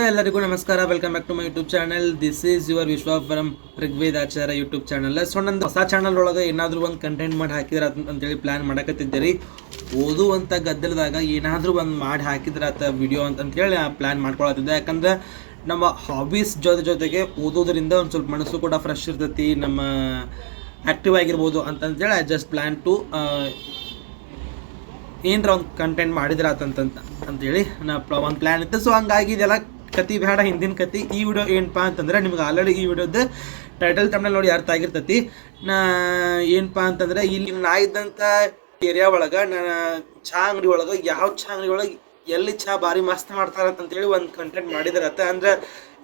ಎಲ್ಲರಿಗೂ ನಮಸ್ಕಾರ. Welcome back to my YouTube channel this is your Vishwapuram Rigveda Acharya YouTube channel so ನಂದು ಹೊಸ channel ಒಳಗೆ ಏನಾದರೂ ಒಂದು ಕಂಟೆಂಟ್ ಮಾಡಿ ಹಾಕಿದ್ರ ಅಂತೇಳಿ ಪ್ಲ್ಯಾನ್ ಮಾಡಕತ್ತಿದ್ದೀರಿ. ಓದುವಂಥ ಗದ್ದಲದಾಗ ಏನಾದರೂ ಒಂದು ಮಾಡಿ ಹಾಕಿದ್ರೆ ಆತ ವಿಡಿಯೋ ಅಂತ ಅಂತೇಳಿ ಪ್ಲ್ಯಾನ್ ಮಾಡ್ಕೊಳತ್ತಿದ್ದೆ. ಯಾಕಂದ್ರೆ ನಮ್ಮ ಹಾಬೀಸ್ ಜೊತೆ ಜೊತೆಗೆ ಓದೋದ್ರಿಂದ ಒಂದು ಸ್ವಲ್ಪ ಮನಸ್ಸು ಕೂಡ ಫ್ರೆಶ್ ಇರ್ತೈತಿ. ನಮ್ಮ ಆ್ಯಕ್ಟಿವ್ ಆಗಿರ್ಬೋದು ಅಂತಂತೇಳಿ ಐ ಜಸ್ಟ್ ಪ್ಲ್ಯಾನ್ ಟು ಏನರ ಒಂದು ಕಂಟೆಂಟ್ ಮಾಡಿದ್ರೆ ಆತಂತ ಅಂತೇಳಿ ನಾ ಒಂದು ಪ್ಲ್ಯಾನ್ ಇತ್ತು. ಸೊ ಹಂಗಾಗಿ ಇದೆಲ್ಲ ಕತಿ ಬೇಡ, ಹಿಂದಿನ ಕತಿ ಈ ವಿಡಿಯೋ ಏನಪ್ಪ ಅಂತಂದ್ರೆ ನಿಮ್ಗೆ ಆಲ್ರೆಡಿ ಈ ವಿಡಿಯೋದ ಟೈಟಲ್ ತಮ್ಮಲ್ಲಿ ನೋಡಿ ಅರ್ಥ ಆಗಿರ್ತತಿ. ನಾ ಏನಪ್ಪ ಅಂತಂದ್ರೆ ಇಲ್ಲಿ ನಾ ಇದ್ದಂಥ ಏರಿಯಾ ಒಳಗೆ ನಾನು ಚಹಾ ಅಂಗಡಿ ಒಳಗೆ, ಯಾವ ಚಹಾ ಅಂಗಡಿ ಒಳಗೆ ಎಲ್ಲಿ ಚಹಾ ಭಾರಿ ಮಸ್ತ್ ಮಾಡ್ತಾರೆ ಅಂತೇಳಿ ಒಂದು ಕಂಟೆಂಟ್ ಮಾಡಿದ್ರತ್ತ ಅಂದ್ರೆ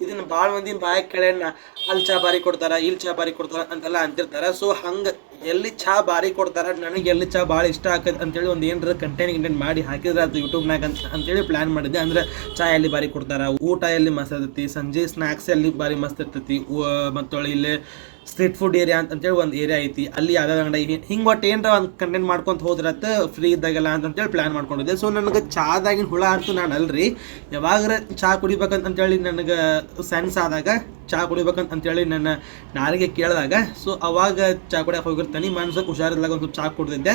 ಇದನ್ನ ಭಾಳ ಮಂದಿ ಬಾಯ್ ಕೇಳ್ಯಾನ ಅಲ್ಲಿ ಚಹಾ ಬಾರಿ ಕೊಡ್ತಾರ ಇಲ್ಲಿ ಚಹಾ ಬಾರಿ ಕೊಡ್ತಾರ ಅಂತೆಲ್ಲ ಅಂತಿರ್ತಾರೆ. ಸೊ ಹಂಗೆ ಎಲ್ಲಿ ಚಾ ಬಾರಿ ಕೊಡ್ತಾರ, ನನಗೆ ಎಲ್ಲಿ ಚಾ ಭಾಳ ಇಷ್ಟ ಆಕತ್ ಅಂತೇಳಿ ಒಂದು ಏನಾರ ಕಂಟೆಂಟ್ ಗಿಂಟೆಂಟ್ ಮಾಡಿ ಹಾಕಿದ್ರೆ ಅದು ಯೂಟ್ಯೂಬ್ನಾಗ ಅಂತ, ಅಂತೇಳಿ ಪ್ಲ್ಯಾನ್ ಮಾಡಿದ್ದೆ. ಅಂದ್ರೆ ಚಾ ಎಲ್ಲಿ ಬಾರಿ ಕೊಡ್ತಾರೆ, ಊಟ ಎಲ್ಲಿ ಮಸ್ತ್ ಇರ್ತೈತಿ, ಸಂಜೆ ಸ್ನ್ಯಾಕ್ಸ್ ಎಲ್ಲಿ ಬಾರಿ ಮಸ್ತ್ ಇರ್ತೈತಿ ಮತ್ತೊಳ್ಳಿ ಇಲ್ಲಿ ಸ್ಟ್ರೀಟ್ ಫುಡ್ ಏರಿಯಾ ಅಂತ ಅಂತೇಳಿ ಒಂದು ಏರಿಯಾ ಐತಿ. ಅಲ್ಲಿ ಯಾವ್ಯಾವ ಅಂಗಡಿ ಹಿಂಗೆ ಒಟ್ಟು ಏನರ ಒಂದು ಕಂಟೆಂಟ್ ಮಾಡ್ಕೊಂತ ಹೋದ್ರತ್ತ ಫ್ರೀ ಇದ್ದಾಗೆಲ್ಲ ಅಂತಂತೇಳಿ ಪ್ಲ್ಯಾನ್ ಮಾಡ್ಕೊಂಡಿದ್ದೆ. ಸೊ ನನಗೆ ಚಾದಾಗಿನ ಹುಳ ಅಂತೂ ನಾನು ಅಲ್ರಿ. ಯಾವಾಗ್ರ ಚಹಾ ಅಂತೇಳಿ ನನಗೆ ಸೆನ್ಸ್ ಆದಾಗ ಚಹಾ ಕುಡಿಬೇಕಂತ ಅಂತೇಳಿ ನನ್ನ ನಾರಿಗೆ ಕೇಳಿದಾಗ ಸೊ ಅವಾಗ ಚಹಾ ಕುಡಿಯಕ್ಕೆ ಹೋಗಿರ್ತಾನೆ ಮನ್ಸು ಹುಷಾರಿಲ್ಲ ಒಂದು ಸ್ವಲ್ಪ ಚಾಕ್ ಕುಡ್ದಿದ್ದೆ.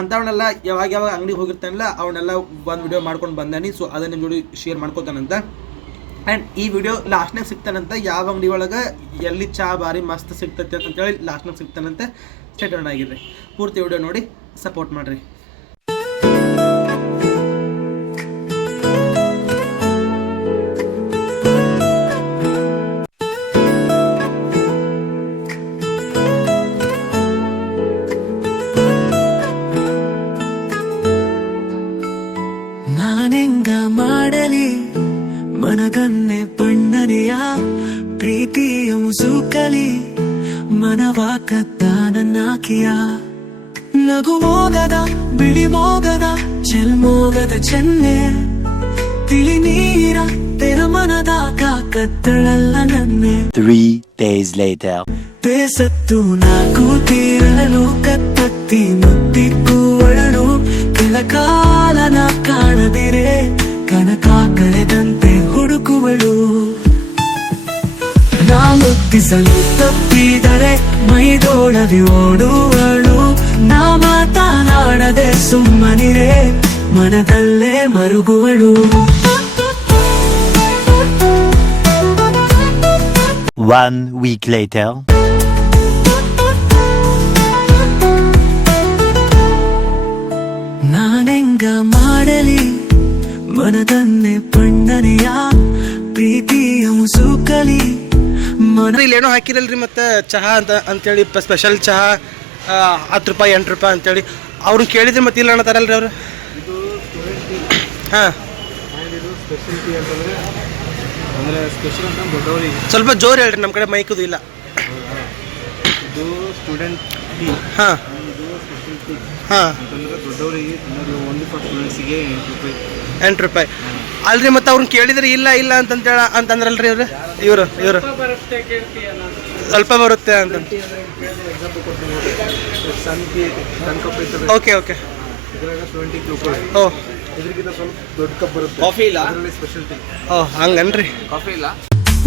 ಅಂಥವನ್ನೆಲ್ಲ ಯಾವಾಗ ಯಾವಾಗ ಅಂಗಡಿಗೆ ಹೋಗಿರ್ತಾನಲ್ಲ ಅವನ್ನೆಲ್ಲ ಒಂದು ವಿಡಿಯೋ ಮಾಡ್ಕೊಂಡು ಬಂದಾನೆ. ಸೊ ಅದನ್ನ ನಿಮ್ಮ ಜೋಡಿ ಶೇರ್ ಮಾಡ್ಕೊತಾನಂತ ಆ್ಯಂಡ್ ಈ ವಿಡಿಯೋ ಲಾಸ್ಟ್ನಾಗ ಸಿಗ್ತಾನಂತ, ಯಾವ ಅಂಗಡಿ ಒಳಗೆ ಎಲ್ಲಿ ಚಾ ಭಾರಿ ಮಸ್ತ್ ಸಿಗ್ತೈತೆ ಅಂತೇಳಿ ಲಾಸ್ಟ್ನಾಗ ಸಿಗ್ತಾನಂತೆ ಸ್ಟೇಟ್ ಆಗಿರ್ರಿ ಪೂರ್ತಿ ವಿಡಿಯೋ ನೋಡಿ ಸಪೋರ್ಟ್ ಮಾಡಿರಿ. ಮಾಡಲಿ. ಮನಗನ್ನೆ ಬಣ್ಣನೆಯ ಪ್ರೀತಿಯ ಮುಸುಕಲಿ ಮನವ ಕತ್ತ ನನ್ನಾಕಿಯ. ನಗು ಮೋಗದ ಬಿಳಿ ಮೋಗದ ಚೆಲ್ಮೋಗದ ಚೆನ್ನೆ. ತಿಳಿ ನೀರ ತೆರ ಮನದ ಕತ್ತಳಲ್ಲ ನನ್ನೆ. Three days later. ಬೇಸತ್ತು ನಾಕು ತೀರಲು ಕತ್ತತ್ತಿ ಮುತ್ತಿಕ್ಕು ಕೆಲ ಕಾಲನ ಕಾಣದಿರೆ. ಕನಕ ಕಳೆದಂತೆ ಹುಡುಕುವಳು. ನಾ ಮುತ್ತಿಸಲು ತಪ್ಪಿದರೆ ಮೈದೋಳದಿ ಓಡುವಳು. ನಾ ಮಾತನಾಡದೆ ಸುಮ್ಮನಿರೆ ಮನದಲ್ಲೇ ಮರುಗುವಳು. One week later. ನಾನೆಂಗ ಮಾಡಲಿ? ಮನದನ್ನೇ ಬಣ್ಣನೆಯ ಪ್ರೀತಿಯ ಮುಸುಕಲಿ. ಮನ ಇಲ್ಲೇನೋ ಹಾಕಿರಲ್ರಿ ಮತ್ತೆ ಚಹಾ ಅಂತ ಅಂತೇಳಿ ಸ್ಪೆಷಲ್ ಚಹಾ ಹತ್ತು ರೂಪಾಯಿ ಎಂಟು ರೂಪಾಯಿ ಅಂತೇಳಿ. ಅವ್ರನ್ನ ಕೇಳಿದ್ರೆ ಮತ್ತೆ ಇಲ್ಲ ಅನ್ನತಾರಲ್ರಿ ಅವರು. ಹಾಂ. ಇದು ಸ್ಪೆಷಾಲಿಟಿ ಅಂತಂದರೆ ಅಂದರೆ ಸ್ಪೆಷಲ್ ಅಂತ ದೊಡ್ಡವರಿಗೆ ಸ್ವಲ್ಪ ಜೋರು ಹೇಳ್ರಿ ನಮ್ಮ ಕಡೆ ಮೈಕದು ಇಲ್ಲ. ಇದು ಸ್ಟೂಡೆಂಟ್ ಟೀ ಹಾಂ. ಹಾಂ. ಫಾರ್ ಸ್ಟೂಡೆಂಟ್ಸಿಗೆ ಎಂಟು ರೂಪಾಯಿ ಎಂಟು ರೂಪಾಯಿ ಅಲ್ರಿ ಮತ್ತೆ ಅವ್ರನ್ನ ಕೇಳಿದ್ರೆ ಇಲ್ಲ ಇಲ್ಲ ಅಂತಂತೇಳ ಅಂತಂದ್ರಲ್ರಿ ಇವ್ರು? ಇವರು ಇವರು. ಸ್ವಲ್ಪ ಬರುತ್ತೆ ಅಂತ. Okay okay. ಓ. ಸ್ವಲ್ಪ ದೊಡ್ಡ ಕಪ್ ಬರುತ್ತೆ. ಕಾಫಿ ಇಲ್ಲ? ಅದರಲ್ಲಿ ಸ್ಪೆಷಲ್ ಟೀ ಓ ಹಂಗನ್ರಿ. ಕಾಫಿ ಇಲ್ಲ?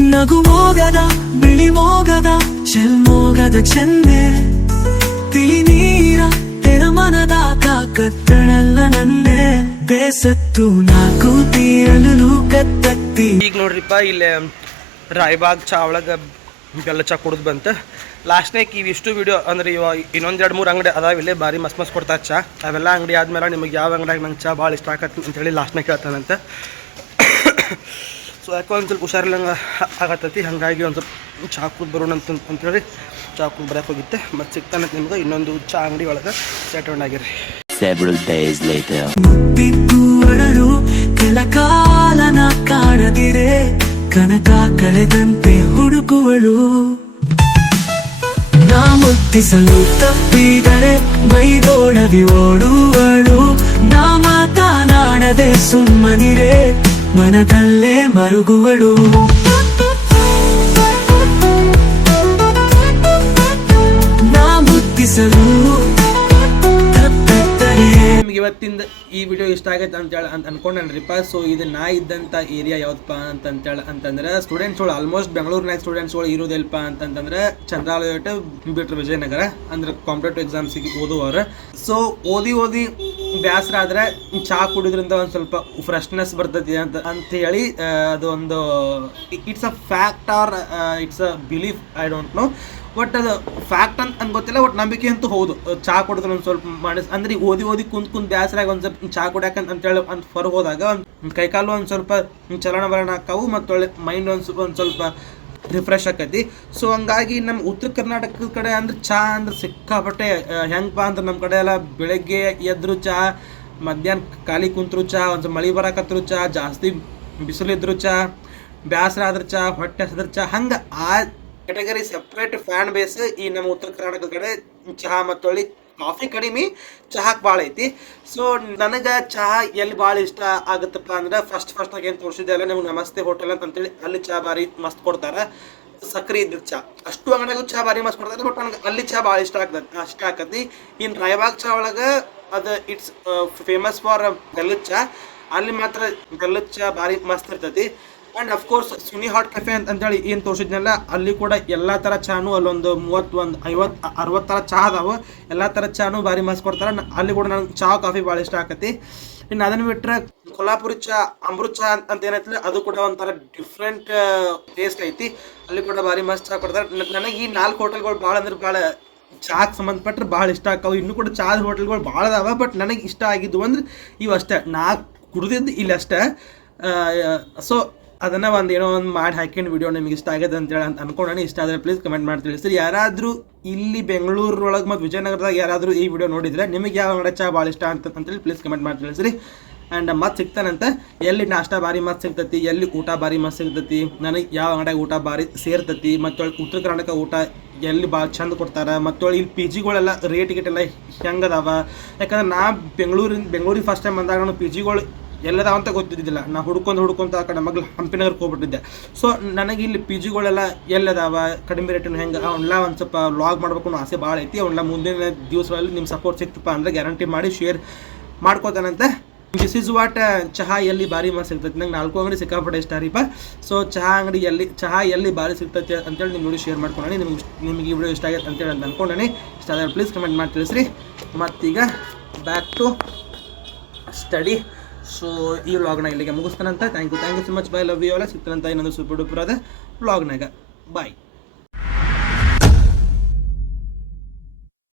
ನಗು ಹೋಗದ ಬಿಳಿ ಮೋಗದ ಚೆಲ್ಮೋಗದ ಚಂದೆ ತಿಳಿ ಬೇಸತ್ತು ತೀರಲು ಕತ್ತತ್ತಿ ಈಗ ನೋಡ್ರಿಪ್ಪ, ಇಲ್ಲೇ ರಾಯ್ಬಾಗ್ ಚಾ ಒಳಗೆ ಬೆಲ್ಲ ಚಾ ಕುಡಿದು ಬಂತು. ಲಾಸ್ಟ್ನಾಗ ಇವು ಇಷ್ಟು ವಿಡಿಯೋ ಅಂದ್ರೆ ಇವ ಇನ್ನೊಂದು ಎರಡು ಮೂರು ಅಂಗಡಿ ಅದಾವ, ಇಲ್ಲೇ ಭಾರಿ ಮಸ್ತ್ ಮಸ್ತ್ ಕೊಡ್ತಾರೆ ಚಾ. ಅವೆಲ್ಲ ಅಂಗಡಿ ಆದ್ಮೇಲೆ ನಿಮಗೆ ಯಾವ ಅಂಗಡಿಯಾಗ ನಂಗೆ ಚಾ ಭಾಳ ಇಷ್ಟ ಆಗತ್ತೆ ಅಂತೇಳಿ ಲಾಸ್ಟ್ನಾಗ ಕೇಳ್ತಾನಂತೆ. ಸೊ ಯಾಕೋ ಒಂದು ಸ್ವಲ್ಪ ಹುಷಾರಿಲ್ಲಂಗೆ ಆಗತ್ತೈತಿ. ಹಾಗಾಗಿ ಒಂದು ಸ್ವಲ್ಪ ಚಾಕು ಬರೋಣ ಅಂತ ಅಂತೇಳಿ ಚಾಕು ಕುಡ್ ಬರಕ್ಕೆ ಹೋಗಿತ್ತೆ ಮತ್ತು ಸಿಗ್ತಾನೆ ನಿಮ್ಗೆ ಇನ್ನೊಂದು ಚಾ ಅಂಗಡಿ ಒಳಗೆ ಸೆಟೌಂಡ್ ಆಗಿರಿ Several days later. ಅರಳು ಕೆಲ ಕಾಲನ ಕಾಣದಿರೆ ಕನಕ ಕಳೆದಂತೆ ಹುಡುಕುವಳು. ನಾ ಮುತ್ತಿಸಲು ತಪ್ಪಿದರೆ ಮೈದೋಳದಿ ಓಡುವಳು. ನಾ ಮಾತನಾಡದೆ ಸುಮ್ಮನಿರೆ ಮನದಲ್ಲೇ ಮರುಗುವಳು. ನಾ ಮುತ್ತಿಸಲು ಇವತ್ತಿಂದ ಈ ವಿಡಿಯೋ ಇಷ್ಟ ಆಗೈತೆ ಅಂತೇಳಿ ಅಂತ ಅನ್ಕೊಂಡ್ರಿಪ್ಪ ಸೊ ಇದು ನಾ ಇದ್ದಂಥ ಏರಿಯಾ ಯಾವ್ದಪ್ಪ ಅಂತಂತೇಳಿ ಅಂತಂದ್ರೆ ಸ್ಟೂಡೆಂಟ್ಸ್ಗಳು ಆಲ್ಮೋಸ್ಟ್ ಬೆಂಗಳೂರಿನಾಗ ಸ್ಟೂಡೆಂಟ್ಸ್ಗಳು ಇರೋದಿಲ್ಲಪ್ಪ ಅಂತಂತಂದ್ರೆ ಚಂದ್ರಾಲಯ ಬಿಟ್ರೆ ವಿಜಯನಗರ ಅಂದ್ರೆ ಕಾಂಪಿಟೇಟಿವ್ ಎಕ್ಸಾಮ್ಸಿಗೆ ಓದುವವರು. ಸೊ ಓದಿ ಓದಿ ಬ್ಯಾಸರ ಆದ್ರೆ ಚಹಾ ಕುಡಿದ್ರಿಂದ ಒಂದು ಸ್ವಲ್ಪ ಫ್ರೆಶ್ನೆಸ್ ಬರ್ತೈತಿ ಅಂತ ಅಂತ ಹೇಳಿ ಅದು ಒಂದು it's a fact or it's a belief I don't know but ಅದು ಫ್ಯಾಕ್ಟ್ ಅಂತ ಅಂತ ಗೊತ್ತಿಲ್ಲ ಬಟ್ ನಂಬಿಕೆ ಅಂತೂ ಹೌದು. ಚಹಾ ಕುಡಿದ್ರೆ ಒಂದು ಸ್ವಲ್ಪ ಮನಸ್, ಅಂದ್ರೆ ಈಗ ಓದಿ ಓದಿ ಕುಂತ್ ಕುಂತ್ ಬ್ಯಾಸರಾಗಿ ಒಂದು ಸ್ವಲ್ಪ ಚಹಾ ಕುಡಿಯಾಕಂತ ಅಂತೇಳಿ ಅಂತ ಹೊರಗೆ ಹೋದಾಗ ಒಂದು ಕೈಕಾಲು ಒಂದು ಸ್ವಲ್ಪ ಚಲನ ಬಲನ ಆಕಾವು ಮತ್ತು ಒಳ್ಳೆ ಮೈಂಡ್ ಒಂದು ಸ್ವಲ್ಪ ಒಂದು ಸ್ವಲ್ಪ ರಿಫ್ರೆಶ್ ಆಕೈತಿ. ಸೊ ಹಂಗಾಗಿ ನಮ್ಮ ಉತ್ತರ ಕರ್ನಾಟಕದ ಕಡೆ ಅಂದ್ರೆ ಚಹಾ ಅಂದ್ರೆ ಸಿಕ್ಕಾಪಟ್ಟೆ ಹೆಂಗಪ್ಪ ಅಂದ್ರೆ ನಮ್ಮ ಕಡೆ ಎಲ್ಲ ಬೆಳಗ್ಗೆ ಎದ್ರು ಚಹಾ ಮಧ್ಯಾಹ್ನ ಖಾಲಿ ಕುಂತರು ಚಹಾ ಒಂದು ಮಳೆ ಬರಾಕತ್ರು ಚಹಾ ಜಾಸ್ತಿ ಬಿಸಿಲಿದ್ರು ಚಹಾ ಬ್ಯಾಸರ ಆದ್ರ ಚಹಾ ಹೊಟ್ಟೆ ಹಸಿದ್ರ ಚಹಾ ಹಂಗೆ ಆ ಕೆಟಗರಿ ಸಪ್ರೇಟ್ ಫ್ಯಾನ್ ಬೇಸ್ ಈ ನಮ್ಮ ಉತ್ತರ ಕರ್ನಾಟಕದ ಕಡೆ ಚಹಾ ಮತ್ತೊಳ್ಳಿ ಕಾಫಿ ಕಡಿಮೆ ಚಹಾಕ್ ಭಾಳ ಐತಿ. ಸೊ ನನಗೆ ಚಹಾ ಎಲ್ಲಿ ಭಾಳ ಇಷ್ಟ ಆಗುತ್ತಪ್ಪ ಅಂದ್ರೆ ಫಸ್ಟ್ ಫಸ್ಟ್ ನಾಗ ಏನು ತೋರಿಸಿದೆ ಅಲ್ಲ, ನಿಮ್ಗೆ ನಮಸ್ತೆ ಹೋಟೆಲ್ ಅಂತ ಅಂತೇಳಿ ಅಲ್ಲಿ ಚಹಾ ಭಾರಿ ಮಸ್ತ್ ಕೊಡ್ತಾರೆ. ಸಕ್ರೆ ಇದ್ರ ಚಹಾ. ಅಷ್ಟು ಅಂಗಡಿಯಾಗೂ ಚಹಾ ಭಾರಿ ಮಸ್ತ್ ಕೊಡ್ತಾರೆ ಬಟ್ ನನಗೆ ಅಲ್ಲಿ ಚಹಾ ಭಾಳ ಇಷ್ಟ ಆಗ್ತದೆ ಅಷ್ಟ ಆಕತಿ. ಇನ್ನು ರಾಯಬಾಗ್ ಚಹಾ ಒಳಗೆ ಅದು ಇಟ್ಸ್ ಫೇಮಸ್ ಫಾರ್ ಬೆಲ್ಲದ ಚಹಾ. ಅಲ್ಲಿ ಮಾತ್ರ ಬೆಲ್ಲದ ಚಹಾ ಭಾರಿ ಮಸ್ತ್ ಇರ್ತೈತಿ. ಆ್ಯಂಡ್ ಅಫ್ಕೋರ್ಸ್ ಸುನಿ ಹಾಟ್ ಕೆಫೆ ಅಂತ ಅಂತೇಳಿ ಏನು ತೋರಿಸಿದ್ನಲ್ಲ, ಅಲ್ಲಿ ಕೂಡ ಎಲ್ಲ ಥರ ಚಾನು, ಅಲ್ಲೊಂದು ಮೂವತ್ತೊಂದು ಐವತ್ತು ಅರವತ್ತು ಥರ ಚಹಾ ಅದಾವ. ಎಲ್ಲ ಥರ ಚಾನು ಭಾರಿ ಮಸ್ತ್ ಕೊಡ್ತಾರೆ. ಅಲ್ಲಿ ಕೂಡ ನನಗೆ ಚಹಾ ಕಾಫಿ ಭಾಳ ಇಷ್ಟ ಆಕತಿ. ಇನ್ನು ಅದನ್ನು ಬಿಟ್ಟರೆ ಕೊಲ್ಹಾಪುರಿ ಚಾ, ಅಮೃತ್ ಚಾ ಅಂತ ಏನೈತಿ ಅದು ಕೂಡ ಒಂಥರ ಡಿಫ್ರೆಂಟ್ ಟೇಸ್ಟ್ ಐತಿ. ಅಲ್ಲಿ ಕೂಡ ಭಾರಿ ಮಸ್ತ್ ಚಹಾ ಕೊಡ್ತಾರೆ. ನನಗೆ ಈ ನಾಲ್ಕು ಹೋಟೆಲ್ಗಳು ಭಾಳ ಅಂದ್ರೆ ಭಾಳ ಚಹಾಕ್ಕೆ ಸಂಬಂಧಪಟ್ಟರೆ ಭಾಳ ಇಷ್ಟ ಆಕಾವು. ಇನ್ನೂ ಕೂಡ ಚಹಾದ ಹೋಟೆಲ್ಗಳು ಭಾಳ ಅದಾವ ಬಟ್ ನನಗೆ ಇಷ್ಟ ಆಗಿದ್ದು ಅಂದ್ರೆ ಇವು ಅಷ್ಟೇ. ನಾ ಕುಡ್ದಿದ್ದು ಇಲ್ಲಿ ಅಷ್ಟೇ. ಸೊ ಅದನ್ನು ಒಂದು ಏನೋ ಒಂದು ಮಾಡಿ ಹಾಕೊಂಡು ವಿಡಿಯೋ ನಿಮಗೆ ಇಷ್ಟ ಆಗ್ಯದ ಅಂತೇಳಿ ಅಂತ ಅನ್ಕೊಂಡಾನೆ ಇಷ್ಟ ಆದರೆ ಪ್ಲೀಸ್ ಕಮೆಂಟ್ ಮಾಡಿ ತಿಳಿಸ್ರಿ ಯಾರಾದರೂ ಇಲ್ಲಿ ಬೆಂಗಳೂರೊಳಗೆ ಮತ್ತು ವಿಜಯನಗರದಾಗ ಯಾರಾದರೂ ಈ ವಿಡಿಯೋ ನೋಡಿದ್ರೆ ನಿಮಗೆ ಯಾವ ಅಂಗಡಿ ಚಹಾ ಭಾಳ ಇಷ್ಟ ಅಂತ ಅಂತೇಳಿ ಪ್ಲೀಸ್ ಕಮೆಂಟ್ ಮಾಡಿ ತಿಳಿಸ್ರಿ ಆ್ಯಂಡ್ ಮತ್ತೆ ಸಿಗ್ತಾನಂತ. ಎಲ್ಲಿ ನಾಷ್ಟ ಭಾರಿ ಮಸ್ತ್ ಸಿಗ್ತೈತಿ, ಎಲ್ಲಿ ಊಟ ಭಾರಿ ಮಸ್ತ್ ಸಿಗ್ತೈತಿ, ನನಗೆ ಯಾವ ಅಂಗಡಿಯಾಗ ಊಟ ಭಾರಿ ಸೇರ್ತೈತಿ ಮತ್ತೊಳಗೆ ಉತ್ತರ ಕರ್ನಾಟಕ ಊಟ ಎಲ್ಲಿ ಭಾಳ ಚಂದ ಕೊಡ್ತಾರೆ, ಮತ್ತು ಇಲ್ಲಿ ಪಿ ಜಿಗಳೆಲ್ಲ ರೇಟ್ ಗಿಟ್ ಎಲ್ಲ ಹೆಂಗೆ ಯಾಕಂದ್ರೆ ನಾ ಬೆಂಗಳೂರಿನ, ಬೆಂಗಳೂರಿಗೆ ಫಸ್ಟ್ ಟೈಮ್ ಬಂದಾಗ ನಾನು ಪಿ ಜಿಗಳು ಎಲ್ಲದಾವ ಅಂತ ಗೊತ್ತಿದ್ದಿಲ್ಲ. ನಾ ಹುಡ್ಕೊಂಡು ಹುಡ್ಕೊಂತ ಆ ಕಡೆ ಮಗ್ಲು ಹಂಪಿನಗರ್ಗೆ ಹೋಗ್ಬಿಟ್ಟಿದ್ದೆ. ಸೊ ನನಗೆ ಇಲ್ಲಿ ಪಿ ಜಿಗಳೆಲ್ಲ ಎಲ್ಲದಾವ? ಕಡಿಮೆ ರೇಟಿನ ಹೆಂಗೆ? ಅವನ್ನೆಲ್ಲ ಒಂದು ಸ್ವಲ್ಪ ಲಾಗ್ ಮಾಡ್ಬೇಕು ಅನ್ನೋ ಆಸೆ ಭಾಳ ಐತಿ. ಅವನ್ನೆಲ್ಲ ಮುಂದಿನ ದಿವಸಗಳಲ್ಲಿ ನಿಮ್ಮ ಸಪೋರ್ಟ್ ಸಿಕ್ತಪ್ಪ ಅಂದರೆ ಗ್ಯಾರಂಟಿ ಮಾಡಿ ಶೇರ್ ಮಾಡ್ಕೋತಾನಂತೆ ದಿಸ್ ಇಸ್ ವಾಟ್ ಚಹಾ ಎಲ್ಲಿ ಭಾರಿ ಮಸ್ತ್ ಸಿಗ್ತೈತಿ. ನಂಗೆ ನಾಲ್ಕು ಅಂಗಡಿ ಸಿಕ್ಕಾಪಟ್ಟೆ ಇಷ್ಟ ರೀಪ ಸೊ ಚಹಾ ಅಂಗಡಿ ಎಲ್ಲಿ, ಚಹಾ ಎಲ್ಲಿ ಭಾರಿ ಸಿಗ್ತೈತಿ ಅಂತೇಳಿ ನಿಮ್ಮ ನೋಡಿ ಶೇರ್ ಮಾಡ್ಕೊಂಡಿ ನಿಮ್ಗೆ ನಿಮಗೆ ಈ ವಿಡಿಯೋ ಇಷ್ಟ ಆಗೈತೆ ಅಂತೇಳಿ ಅಂತ ಅನ್ಕೊಂಡಿ ಇಷ್ಟ ಆದರೆ ಪ್ಲೀಸ್ ಕಮೆಂಟ್ ಮಾಡಿ ತಿಳಿಸ್ರಿ. ಮತ್ತೀಗ ಬ್ಯಾಕ್ ಟು ಸ್ಟಡಿ ಸೊ ಈ ವ್ಲಾಗ್ನ ಇಲ್ಲಿಗೆ ಮುಗಿಸ್ತಾನಂತ. Thank you thank you so much bye love you ಎಲ್ಲ ಸಿಗ್ತಾನಂತ ಇನ್ನೊಂದು ಸೂಪರ್ ಡೂಪರ್ ಅದ ವ್ಲಾಗ್ನಾಗ ಬಾಯ್